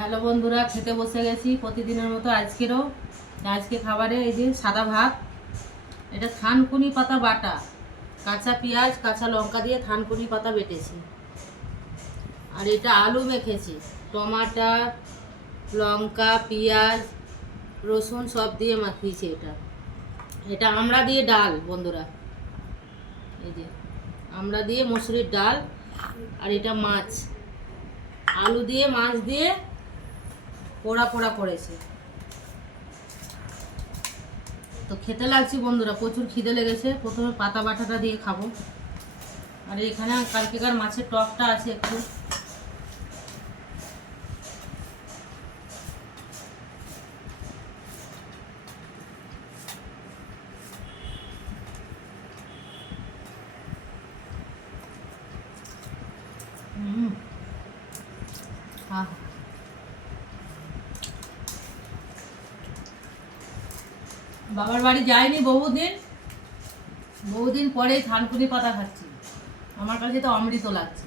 Hello বন্ধুরা, খেতে বসে গেছি প্রতিদিনের মতো আজকেরও। আজকে খাবারে এই যে সাদা ভাত, এটা থানকুনি পাতা বাটা, কাঁচা পেঁয়াজ কাঁচা লঙ্কা দিয়ে থানকুনি পাতা বেটেছি। আর এটা আলু মেখেছি, টমাটার লঙ্কা পেঁয়াজ রসুন সব দিয়ে মাখিয়েছি। এটা আমড়া দিয়ে ডাল বন্ধুরা, এই যে আমড়া দিয়ে মসুরির ডাল। আর এটা মাছ, আলু দিয়ে মাছ দিয়ে পোড়া পোড়া করেছে। তো খেতে লাগছে বন্ধুরা, প্রচুর খিদে লেগেছে। প্রথমে পাতা বাটাটা দিয়ে খাবো। আর এখানে কালকেকার মাছের টকটা আছে একটু। বাবার বাড়ি যাইনি বহুদিন পরেই থানকুনি পাতা খাচ্ছি। আমার কাছে তো অমৃত লাগছে।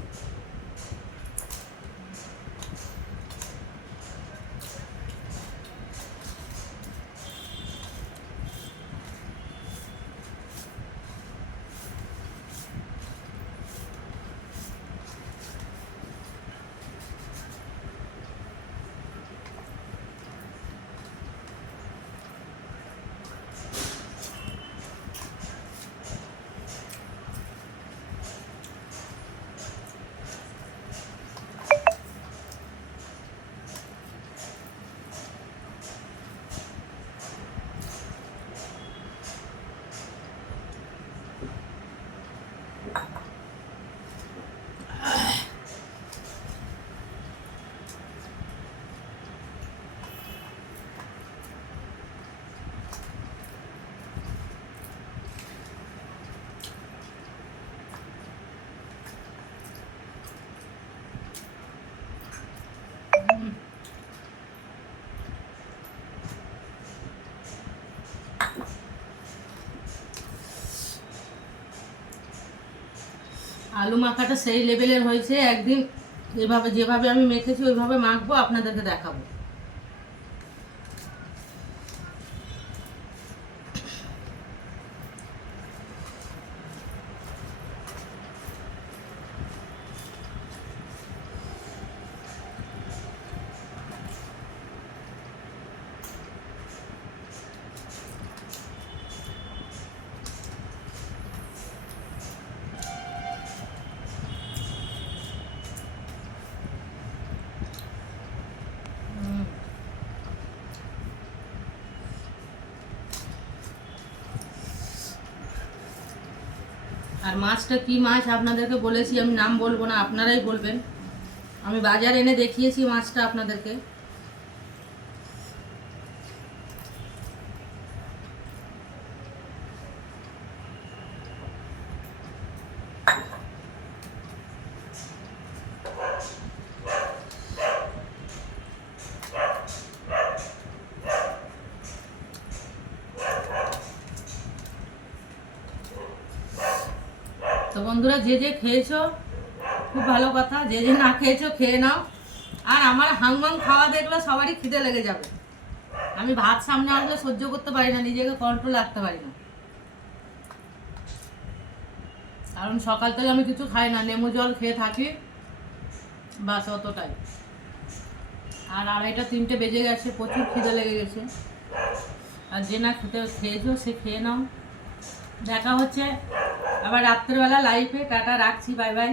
আলু মাখাটা সেই লেভেলের হয়েছে। একদিন এভাবে যেভাবে আমি মেখেছি ওইভাবে মাখবো, আপনাদেরকে দেখাবো। আর মাছটা কি মাছ আপনাদেরকে বলেছি, আমি নাম বলবো না, আপনারাই বলবেন। আমি বাজার এনে দেখিয়েছি মাছটা আপনাদেরকে। তো বন্ধুরা, যে যে খেয়েছো খুব ভালো কথা, যে যে না খেয়েছো খেয়ে নাও। আর আমার হাংমাং খাওয়া দেখলে সবারই খিদে লেগে যাবে। আমি ভাত সামনে আসলে সহ্য করতে পারি না, নিজেকে কন্ট্রোল রাখতে পারি না। কারণ সকাল থেকে আমি কিছু খাই না, লেবু জল খেয়ে থাকি, বাস অতটাই। আর 2:30-3টে বেজে গেছে, প্রচুর খিদে লেগে গেছে। আর যে না খেয়েছো সে খেয়ে নাও। দেখা হচ্ছে আবার রাত্রেবেলা লাইফে। টাটা, রাখছি, বাই বাই।